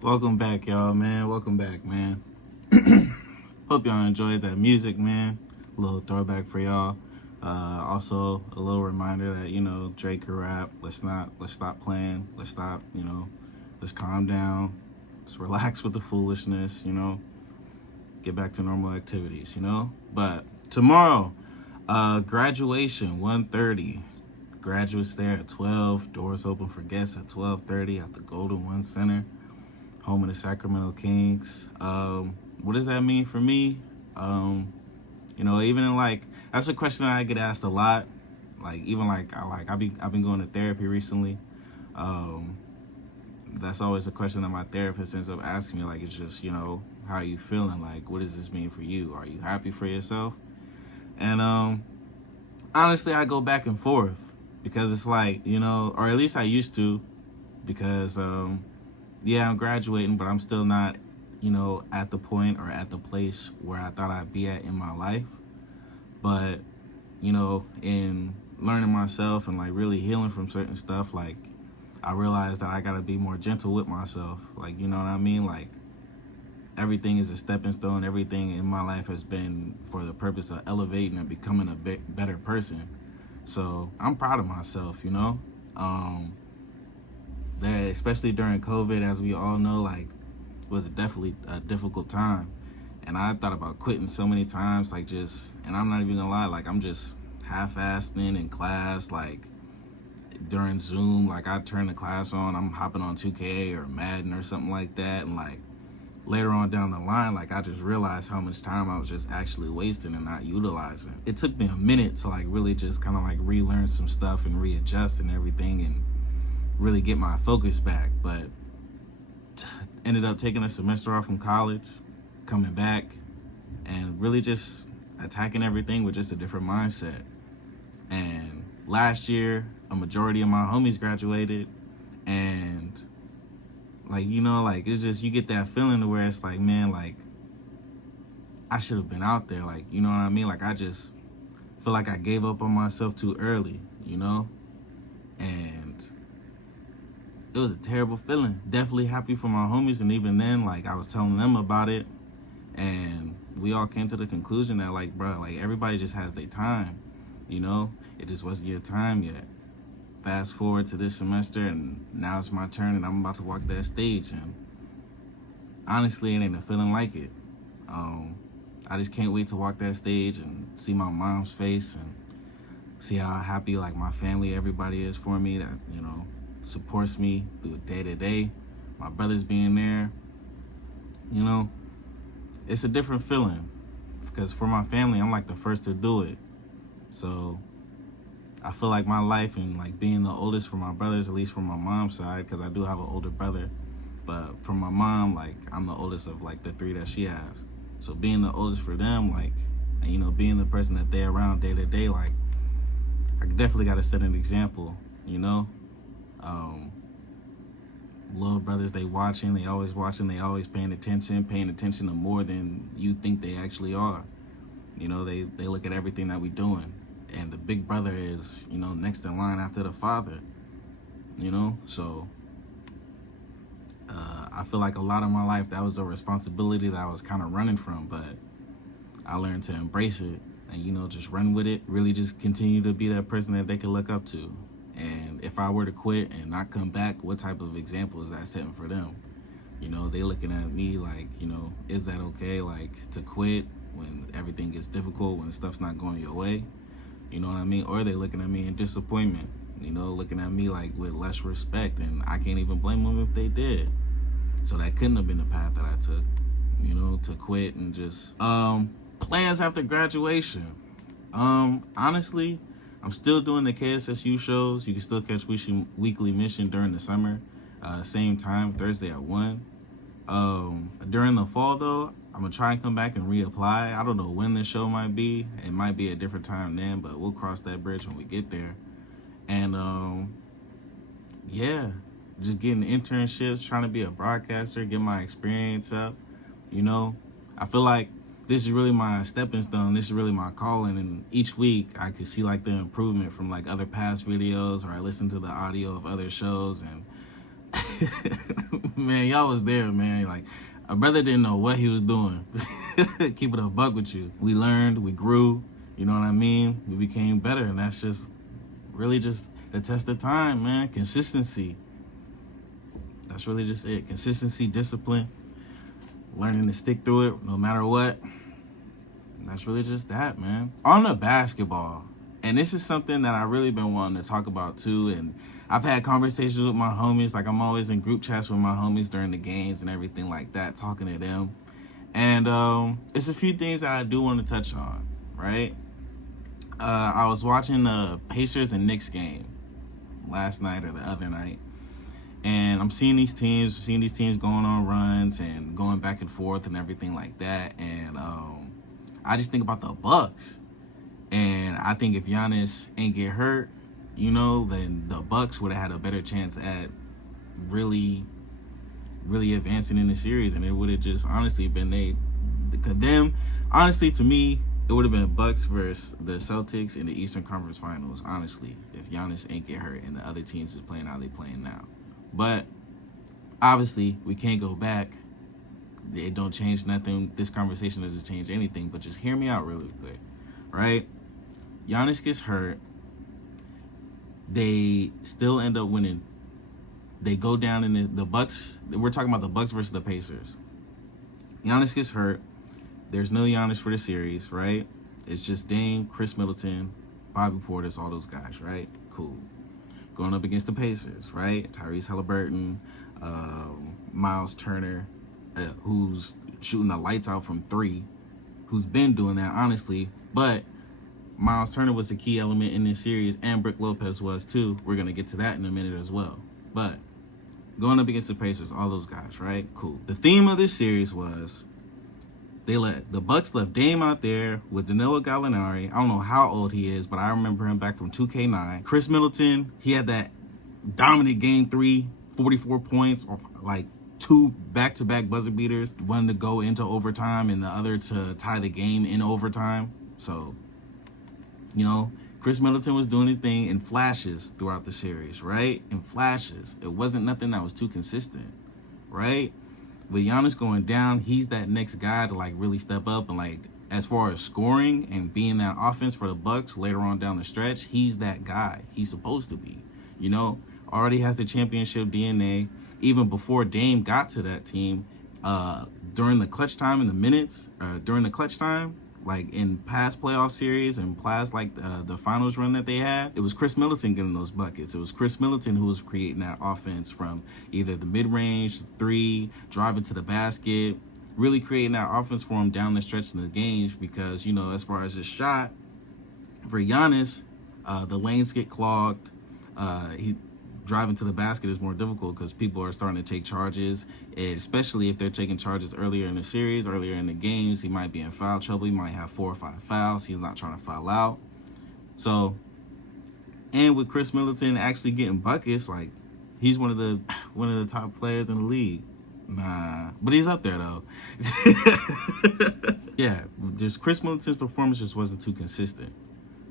Welcome back, y'all, man. Welcome back, man. Hope y'all enjoyed that music, man. A little throwback for y'all. Also, a little reminder that Drake can rap. Let's stop playing. Let's stop. Let's calm down. Let's relax with the foolishness. Get back to normal activities. But tomorrow, graduation 1:30. Graduates there at 12. Doors open for guests at 12:30 at the Golden One Center, home of the Sacramento Kings. What does that mean for me? Even in that's a question that I get asked a lot. I've been going to therapy recently. That's always a question that my therapist ends up asking me. It's just how are you feeling? What does this mean for you? Are you happy for yourself? And honestly, I go back and forth because it's or at least I used to, because yeah, I'm graduating, but I'm still not at the point or at the place where I thought I'd be at in my life. But in learning myself and really healing from certain stuff, I realized that I gotta be more gentle with myself. You know what I mean? Everything is a stepping stone. Everything in my life has been for the purpose of elevating and becoming a better person. So I'm proud of myself, that especially during COVID, as we all know, was definitely a difficult time. And I thought about quitting so many times, and I'm not even gonna lie, I'm just half-assing in class, during Zoom, I turn the class on, I'm hopping on 2K or Madden or something like that, and later on down the line, I just realized how much time I was just actually wasting and not utilizing. It took me a minute to really just kind of relearn some stuff and readjust and everything and really get my focus back. But ended up taking a semester off from college, coming back, and really just attacking everything with just a different mindset. And last year, a majority of my homies graduated, and it's just, you get that feeling to where it's man, I should have been out there, you know what I mean? I just feel like I gave up on myself too early, and it was a terrible feeling. Definitely happy for my homies, and even then, I was telling them about it, and we all came to the conclusion that bro, everybody just has their time, it just wasn't your time yet. Fast forward to this semester, and now it's my turn, and I'm about to walk that stage, and honestly, it ain't a feeling like it. I just can't wait to walk that stage and see my mom's face and see how happy my family, everybody is for me, that supports me through day to day. My brothers being there, it's a different feeling, because for my family, I'm the first to do it. So I feel like my life and being the oldest for my brothers, at least from my mom's side, because I do have an older brother, but from my mom, I'm the oldest of the three that she has. So being the oldest for them, and being the person that they're around day to day, I definitely got to set an example. Little brothers, they watching, they always paying attention to more than you think they actually are. They look at everything that we doing. And the big brother is, next in line after the father, So I feel like a lot of my life, that was a responsibility that I was kind of running from, but I learned to embrace it and, just run with it, really just continue to be that person that they can look up to. And if I were to quit and not come back, what type of example is that setting for them? They looking at me is that okay, to quit when everything gets difficult, when stuff's not going your way? You know what I mean? Or they looking at me in disappointment, looking at me with less respect, and I can't even blame them if they did. So that couldn't have been the path that I took, to quit and just plans after graduation. Honestly, I'm still doing the KSSU shows. You can still catch Weekly Mission during the summer, same time, Thursday at 1. During the fall though, I'm gonna try and come back and reapply. I don't know when the show might be. It might be a different time then, but we'll cross that bridge when we get there. And yeah, just getting internships, trying to be a broadcaster, get my experience up. I feel like this is really my stepping stone. This is really my calling. And each week I could see the improvement from other past videos, or I listen to the audio of other shows, and Man, y'all was there, man. Like, a brother didn't know what he was doing. Keep it a buck with you. We learned, we grew, you know what I mean? We became better, and that's just really just the test of time, man. Consistency. That's really just it. Consistency, discipline, learning to stick through it no matter what. That's really just that, man. On the basketball, and this is something that I really been wanting to talk about too, and I've had conversations with my homies. Like, I'm always in group chats with my homies during the games and everything like that, talking to them. And it's a few things that I do want to touch on, right? I was watching the Pacers and Knicks game last night or the other night, and I'm seeing these teams going on runs and going back and forth and everything like that. And I just think about the Bucks, and I think if Giannis ain't get hurt, then the Bucks would have had a better chance at really advancing in the series, and it would have just honestly been them. Honestly, to me, it would have been Bucks versus the Celtics in the Eastern Conference Finals. Honestly, if Giannis ain't get hurt and the other teams is playing how they playing now. But obviously, we can't go back. It don't change nothing. This conversation doesn't change anything. But just hear me out really quick, right? Giannis gets hurt. They still end up winning. They go down in the Bucks. We're talking about the Bucks versus the Pacers. Giannis gets hurt. There's no Giannis for the series, right? It's just Dame, Chris Middleton, Bobby Portis, all those guys, right? Cool. Going up against the Pacers, right? Tyrese Halliburton, Miles Turner, who's shooting the lights out from three, who's been doing that, honestly. But Miles Turner was a key element in this series, and Brook Lopez was too. We're going to get to that in a minute as well. But going up against the Pacers, all those guys, right? Cool. The theme of this series was the Bucks left Dame out there with Danilo Gallinari. I don't know how old he is, but I remember him back from 2K9. Chris Middleton, he had that dominant game 3, 44 points, or like 2 back-to-back buzzer beaters, one to go into overtime and the other to tie the game in overtime. So, Chris Middleton was doing his thing in flashes throughout the series, right? In flashes. It wasn't nothing that was too consistent, right? With Giannis going down, he's that next guy to like really step up, and like as far as scoring and being that offense for the Bucks later on down the stretch, he's that guy. He's supposed to be, already has the championship DNA. Even before Dame got to that team, during the clutch time in the minutes, during the clutch time, like in past playoff series and past like the finals run that they had, it was Chris Middleton getting those buckets. It was Chris Middleton who was creating that offense from either the mid-range, 3, driving to the basket, really creating that offense for him down the stretch in the games. Because, as far as his shot, for Giannis, the lanes get clogged. He driving to the basket is more difficult because people are starting to take charges, and especially if they're taking charges earlier in the series, earlier in the games. He might be in foul trouble. He might have 4 or 5 fouls. He's not trying to foul out. So, and with Chris Middleton actually getting buckets, like he's one of the top players in the league. Nah, but he's up there though. Yeah, just Chris Middleton's performance just wasn't too consistent.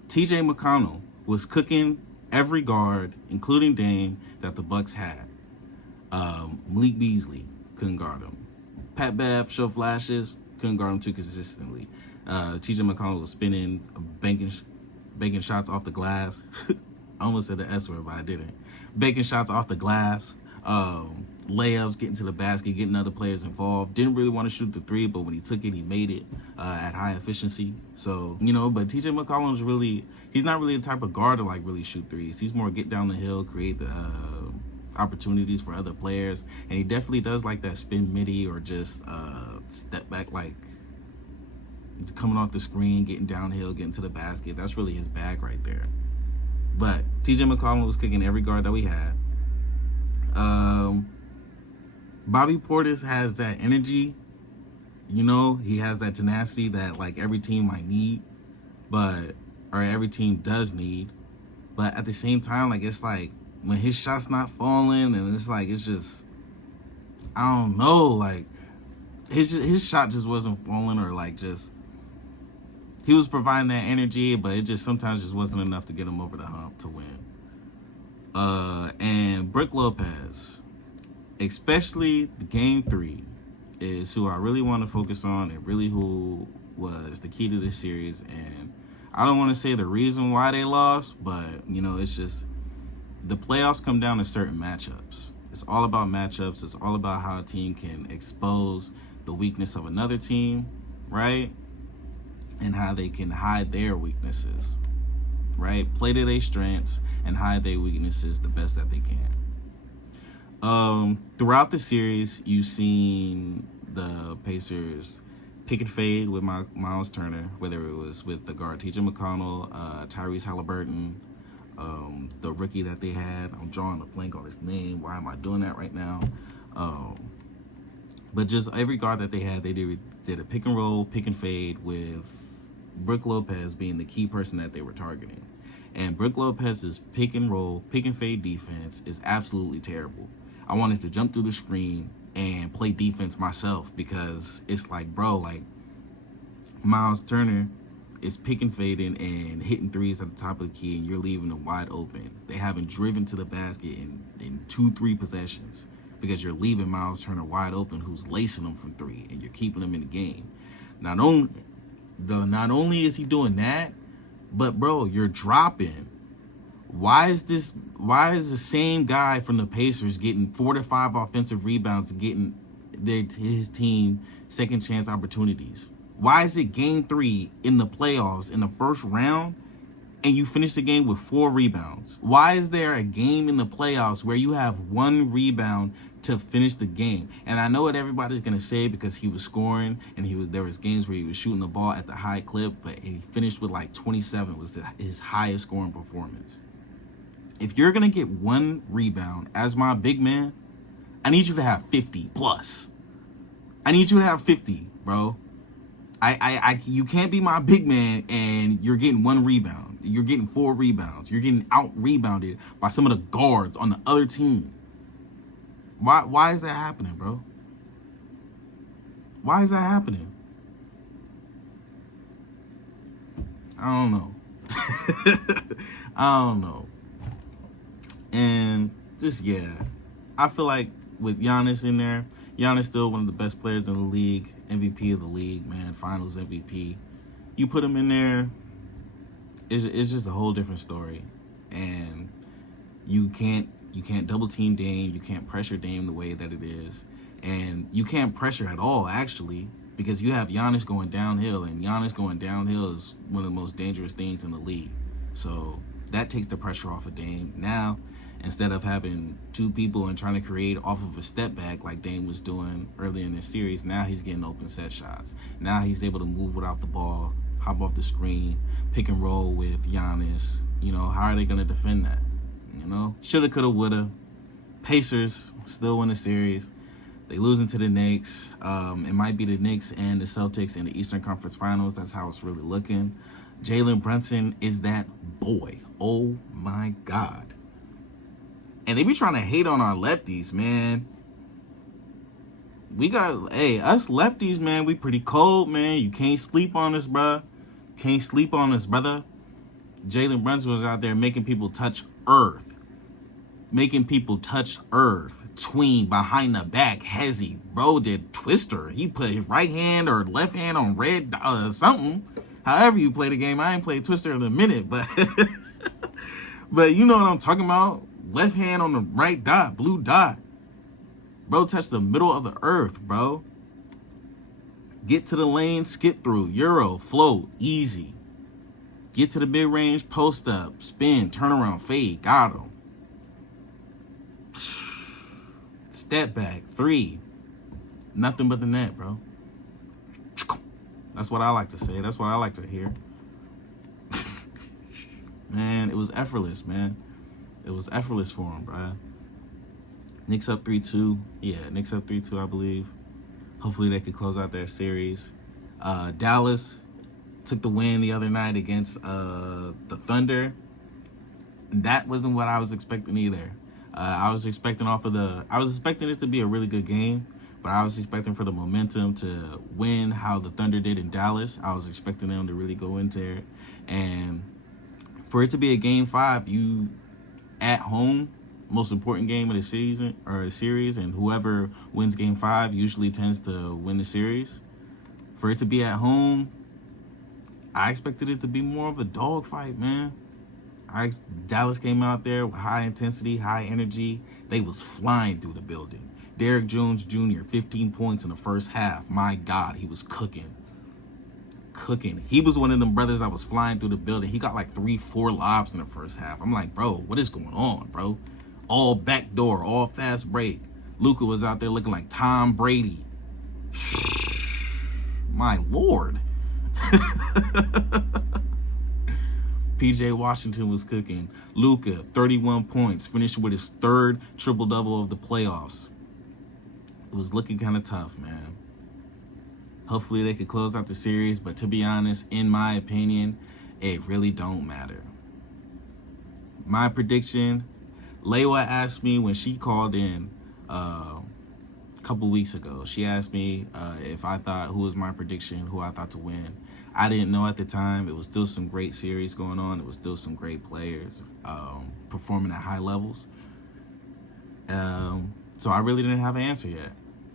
TJ McConnell was cooking every guard, including Dame, that the Bucks had. Malik Beasley couldn't guard him. Pat Bev showed flashes, couldn't guard him too consistently. TJ McConnell was spinning, banking shots off the glass. I almost said the S word, but I didn't. Banking shots off the glass. Layups, getting to the basket, getting other players involved. Didn't really want to shoot the 3, but when he took it, he made it at high efficiency. So, but TJ McCollum's he's not really the type of guard to like really shoot 3s. He's more get down the hill, create the opportunities for other players. And he definitely does like that spin midi or just step back, like coming off the screen, getting downhill, getting to the basket. That's really his bag right there. But TJ McCollum was kicking every guard that we had. Bobby Portis has that energy, he has that tenacity that like every team might need, or every team does need. But at the same time, like it's like when his shot's not falling, and it's just, I don't know, like his shot just wasn't falling, or like just he was providing that energy, but it just sometimes just wasn't enough to get him over the hump to win. And Brook Lopez. especially the game 3 is who I really want to focus on, and really who was the key to this series. And I don't want to say the reason why they lost, but it's just the playoffs come down to certain matchups. It's all about matchups. It's all about how a team can expose the weakness of another team, right? And how they can hide their weaknesses, right? Play to their strengths and hide their weaknesses the best that they can. Throughout the series, you've seen the Pacers pick and fade with Miles Turner, whether it was with the guard TJ McConnell, Tyrese Halliburton, the rookie that they had. I'm drawing a blank on his name. Why am I doing that right now? But just every guard that they had, they did a pick and roll, pick and fade, with Brook Lopez being the key person that they were targeting. And Brook Lopez's pick and roll, pick and fade defense is absolutely terrible. I wanted to jump through the screen and play defense myself, because it's like, bro, like Miles Turner is pick and fading and hitting threes at the top of the key, and you're leaving them wide open. They haven't driven to the basket in 2-3 possessions, because you're leaving Miles Turner wide open, who's lacing them from 3, and you're keeping them in the game. Not only is he doing that, but bro, you're dropping. Why is the same guy from the Pacers getting 4 to 5 offensive rebounds and getting his team second chance opportunities? Why is it game 3 in the playoffs in the first round and you finish the game with 4 rebounds? Why is there a game in the playoffs where you have 1 rebound to finish the game? And I know what everybody's gonna say, because he was scoring and there was games where he was shooting the ball at the high clip, but he finished with like 27 was his highest scoring performance. If you're gonna get 1 rebound as my big man, I need you to have 50 plus. I need you to have 50, bro. You can't be my big man and you're getting 1 rebound. You're getting 4 rebounds. You're getting out rebounded by some of the guards on the other team. Why is that happening, bro? Why is that happening? I don't know. I don't know. And just, I feel like with Giannis in there, Giannis still one of the best players in the league, MVP of the league, man, Finals MVP. You put him in there, it's just a whole different story. And you can't double team Dame, you can't pressure Dame the way that it is, and you can't pressure at all, actually, because you have Giannis going downhill, and Giannis going downhill is one of the most dangerous things in the league. So that takes the pressure off of Dame. Now, instead of having 2 people and trying to create off of a step back like Dame was doing earlier in the series, now he's getting open set shots. Now he's able to move without the ball, hop off the screen, pick and roll with Giannis. How are they going to defend that? Shoulda, coulda, woulda. Pacers still win the series. They losing to the Knicks. It might be the Knicks and the Celtics in the Eastern Conference Finals. That's how it's really looking. Jalen Brunson is that boy. Oh my God. And they be trying to hate on our lefties, man. Us lefties, man, we pretty cold, man. You can't sleep on us, bruh. Can't sleep on us, brother. Jalen Brunson was out there making people touch earth. Making people touch earth. Tween, behind the back, hezzy. Bro did twister. He put his right hand or left hand on red something. However you play the game. I ain't played twister in a minute, but but you know what I'm talking about. Left hand on the right dot, blue dot. Bro touched the middle of the earth, bro. Get to the lane, skip through, euro, float, easy. Get to the mid-range, post up, spin, turn around, fade, got him. Step back, 3. Nothing but the net, bro. That's what I like to say. That's what I like to hear. Man, it was effortless, man. It was effortless for him, bro. Knicks up 3-2. Yeah, Knicks up 3-2, I believe. Hopefully they could close out their series. Dallas took the win the other night against the Thunder. That wasn't what I was expecting either. I was expecting it to be a really good game, but I was expecting for the momentum to win how the Thunder did in Dallas. I was expecting them to really go into it. And for it to be a game 5, you at home most important game of the season or a series, and whoever wins game 5 usually tends to win the series. For it to be at home, I expected it to be more of a dogfight, man. Dallas came out there with high intensity, high energy. They was flying through the building. Derrick Jones Jr., 15 points in the first half. My God, he was cooking. He was one of them brothers that was flying through the building. He got like 3-4 lobs in the first half. I'm like, bro, what is going on, bro? All backdoor, all fast break. Luka was out there looking like Tom Brady. My Lord. PJ Washington was cooking. Luka, 31 points, finished with his 3rd triple-double of the playoffs. It was looking kind of tough, man. Hopefully they could close out the series, but to be honest, in my opinion, it really don't matter. My prediction, Layla asked me when she called in a couple weeks ago, she asked me if I thought who was my prediction, who I thought to win. I didn't know at the time. It was still some great series going on. It was still some great players performing at high levels. So I really didn't have an answer yet.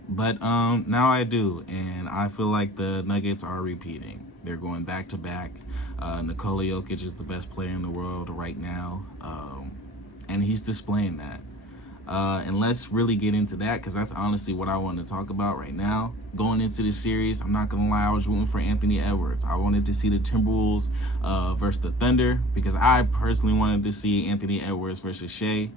But now I do, and I feel like the Nuggets are repeating. They're going back-to-back. Nikola Jokic is the best player in the world right now, and he's displaying that. And let's really get into that, because that's honestly what I want to talk about right now. Going into the series, I'm not going to lie, I was rooting for Anthony Edwards. I wanted to see the Timberwolves versus the Thunder, because I personally wanted to see Anthony Edwards versus Shea.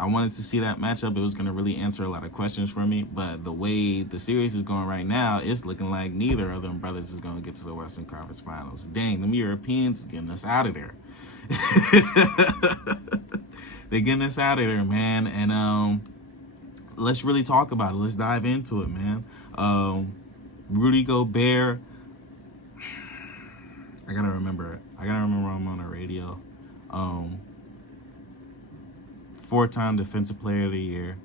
I wanted to see that matchup. It was going to really answer a lot of questions for me, but the way the series is going right now, it's looking like neither of them brothers is going to get to the Western Conference Finals. Dang, them Europeans is getting us out of there. They're getting us out of there, man. And let's really talk about it. Let's dive into it, man. Rudy Gobert. I gotta remember I'm on the radio. 4-time Defensive Player of the Year.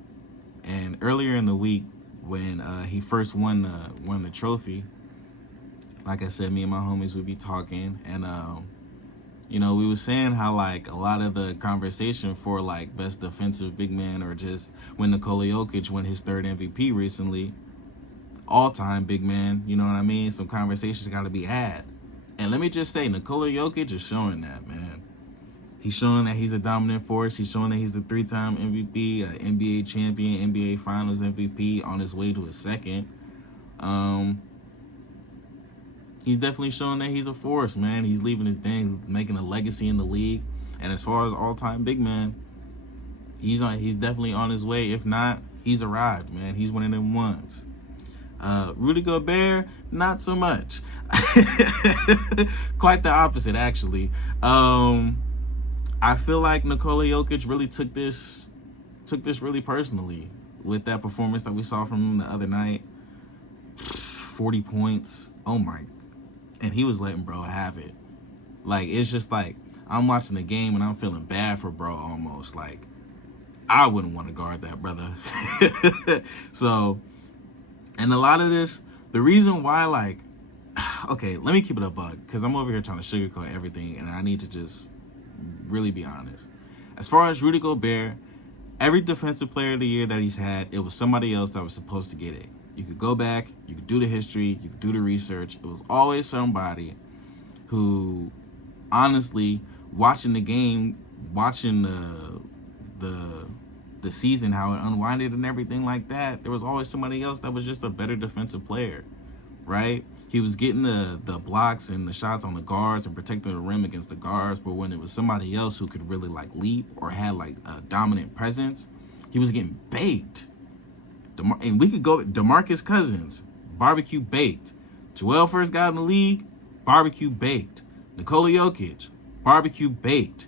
And earlier in the week, when he first won the trophy, like I said, me and my homies would be talking, and you know, we were saying how like a lot of the conversation for like best defensive big man, or just when Nikola Jokic won his 3rd MVP recently, all-time big man, you know what I mean? Some conversations got to be had. And let me just say, Nikola Jokic is showing that, man. He's showing that he's a dominant force. He's showing that he's a 3-time MVP, an NBA champion, NBA Finals MVP, on his way to his 2nd. He's definitely showing that he's a force, man. He's leaving his thing, making a legacy in the league. And as far as all-time big man, he's definitely on his way. If not, he's arrived, man. He's one of them ones. Rudy Gobert, not so much. Quite the opposite, actually. I feel like Nikola Jokic really took this really personally with that performance that we saw from him the other night. 40 points. Oh my. And he was letting bro have it. Like, it's just like, I'm watching the game and I'm feeling bad for bro almost. Like, I wouldn't want to guard that brother. So, and a lot of this, the reason why, like, okay, let me keep it a bug, because I'm over here trying to sugarcoat everything, and I need to just really be honest. As far as Rudy Gobert, every Defensive Player of the Year that he's had, it was somebody else that was supposed to get it. You could go back, you could do the history, you could do the research. It was always somebody who, honestly, watching the game, watching the season, how it unwinded and everything like that, there was always somebody else that was just a better defensive player, right? He was getting the blocks and the shots on the guards and protecting the rim against the guards, but when it was somebody else who could really like leap or had like a dominant presence, he was getting baked. And we could go DeMarcus Cousins, barbecue baked. Joel first got in the league, barbecue baked. Nikola Jokic, barbecue baked.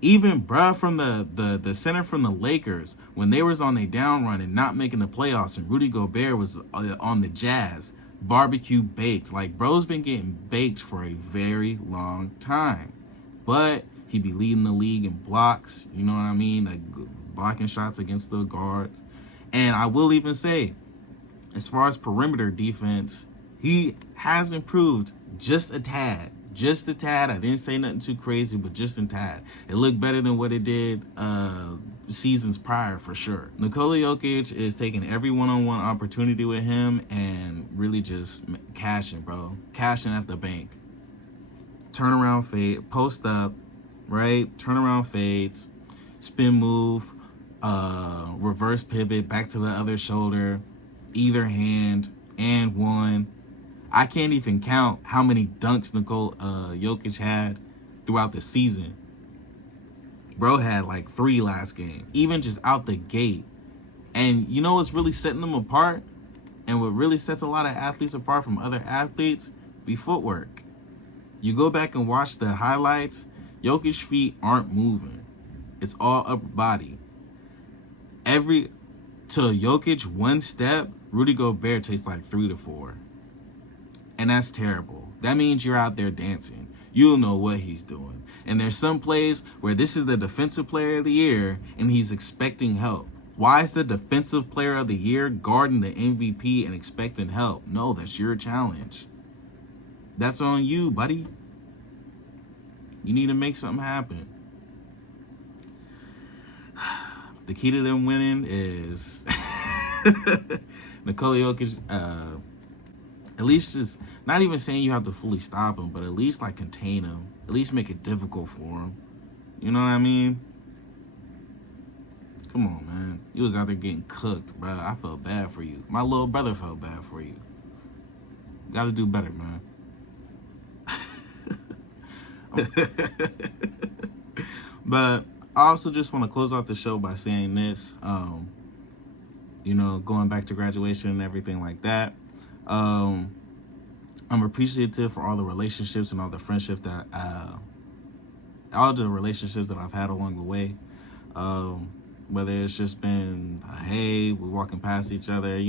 Even bruh from the center from the Lakers, when they was on their down run and not making the playoffs, and Rudy Gobert was on the Jazz, barbecue baked. Like, bro's been getting baked for a very long time. But he be leading the league in blocks, you know what I mean? Like, blocking shots against the guards. And I will even say, as far as perimeter defense, he has improved just a tad. Just a tad. I didn't say nothing too crazy, but just a tad. It looked better than what it did seasons prior, for sure. Nikola Jokic is taking every one-on-one opportunity with him and really just cashing, bro. Cashing at the bank. Turnaround fade, post up, right? Turnaround fades, spin move, reverse pivot, back to the other shoulder, either hand, and one. I can't even count how many dunks Nikola Jokic had throughout the season. Bro had like 3 last game, even just out the gate. And you know what's really setting them apart? And what really sets a lot of athletes apart from other athletes? Be footwork. You go back and watch the highlights, Jokic's feet aren't moving. It's all upper body. To Jokic one step, Rudy Gobert takes like 3 to 4. And that's terrible. That means you're out there dancing. You'll know what he's doing. And there's some plays where this is the defensive player of the year and he's expecting help. Why is the defensive player of the year guarding the MVP and expecting help? No, that's your challenge. That's on you, buddy. You need to make something happen. The key to them winning is Nikola Jokic, at least just not even saying you have to fully stop him, but at least like contain him. At least make it difficult for him. You know what I mean? Come on, man. You was out there getting cooked, bro. I felt bad for you. My little brother felt bad for you. You gotta do better, man. But I also just want to close off the show by saying this. Going back to graduation and everything like that. I'm appreciative for all the relationships and all the friendships that I've had along the way. Whether it's just been, hey, we're walking past each other,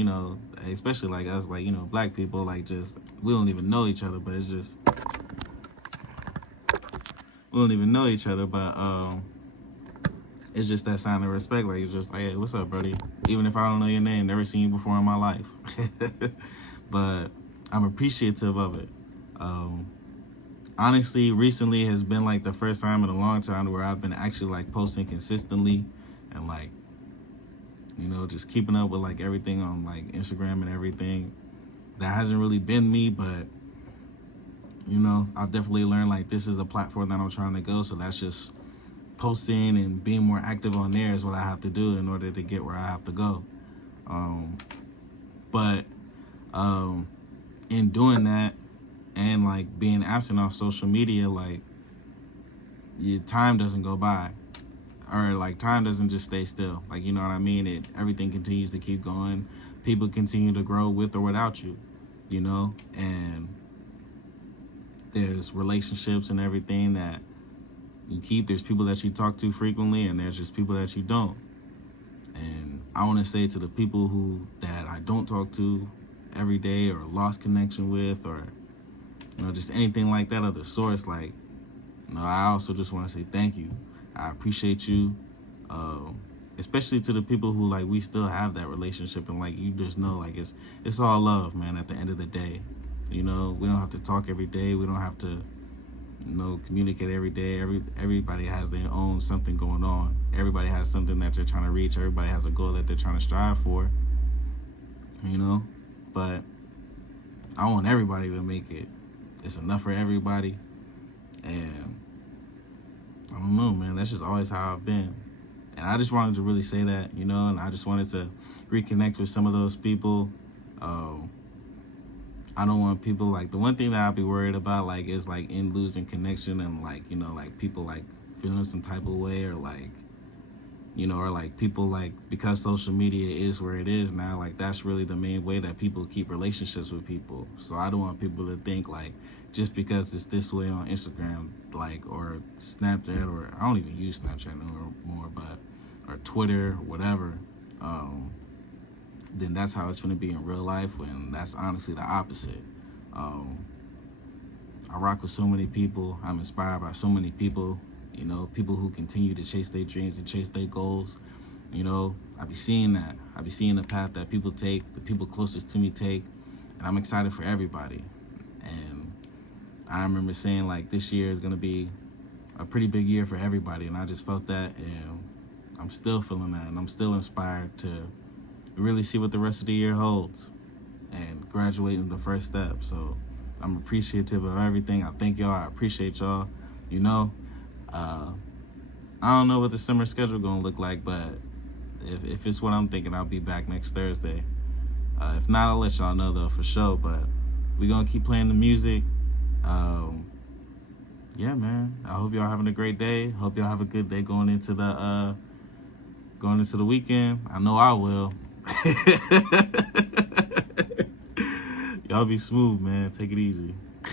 especially like us, like, black people, like just, we don't even know each other, but it's just, we don't even know each other, but it's just that sign of respect. Like, it's just like, hey, what's up, buddy? Even if I don't know your name, never seen you before in my life. But I'm appreciative of it. Honestly, recently has been like the first time in a long time where I've been actually like posting consistently and like, just keeping up with like everything on like Instagram and everything. That hasn't really been me, but I've definitely learned like this is a platform that I'm trying to go. So that's just posting and being more active on there is what I have to do in order to get where I have to go. But in doing that and like being absent off social media, like your time doesn't go by, or like time doesn't just stay still. Like, you know what I mean? Everything continues to keep going. People continue to grow with or without you, and there's relationships and everything that you keep. There's people that you talk to frequently, and there's just people that you don't. And I want to say to the people that I don't talk to every day or lost connection with, or just anything like that of the source, like, I also just want to say thank you. I appreciate you, especially to the people who like we still have that relationship, and like you just know, like it's all love, man. At the end of the day, we don't have to talk every day. We don't have to communicate every day. Everybody has their own something going on. Everybody has something that they're trying to reach. Everybody has a goal that they're trying to strive for. But I want everybody to make it. It's enough for everybody. And I don't know, man. That's just always how I've been. And I just wanted to really say that, and I just wanted to reconnect with some of those people. I don't want people, like, the one thing that I'll be worried about, like, is, like, in losing connection and, like, like, people, like, feeling some type of way, or, like, or, like, people, like, because social media is where it is now, like, that's really the main way that people keep relationships with people. So I don't want people to think, like, just because it's this way on Instagram, like, or Snapchat, or I don't even use Snapchat no more, but, or Twitter, or whatever, then that's how it's going to be in real life, when that's honestly the opposite. I rock with so many people. I'm inspired by so many people, people who continue to chase their dreams and chase their goals. I be seeing that. I be seeing the path that people take, the people closest to me take, and I'm excited for everybody. And I remember saying like this year is gonna be a pretty big year for everybody, and I just felt that, and I'm still feeling that, and I'm still inspired to really see what the rest of the year holds. And graduating is the first step. So I'm appreciative of everything. I thank y'all. I appreciate y'all. You know, uh, I don't know what the summer schedule gonna look like, but if it's what I'm thinking, I'll be back next Thursday. If not, I'll let y'all know though for sure. But we gonna keep playing the music. Yeah, man. I hope y'all having a great day. Hope y'all have a good day going into the weekend. I know I will. Y'all be smooth, man. Take it easy.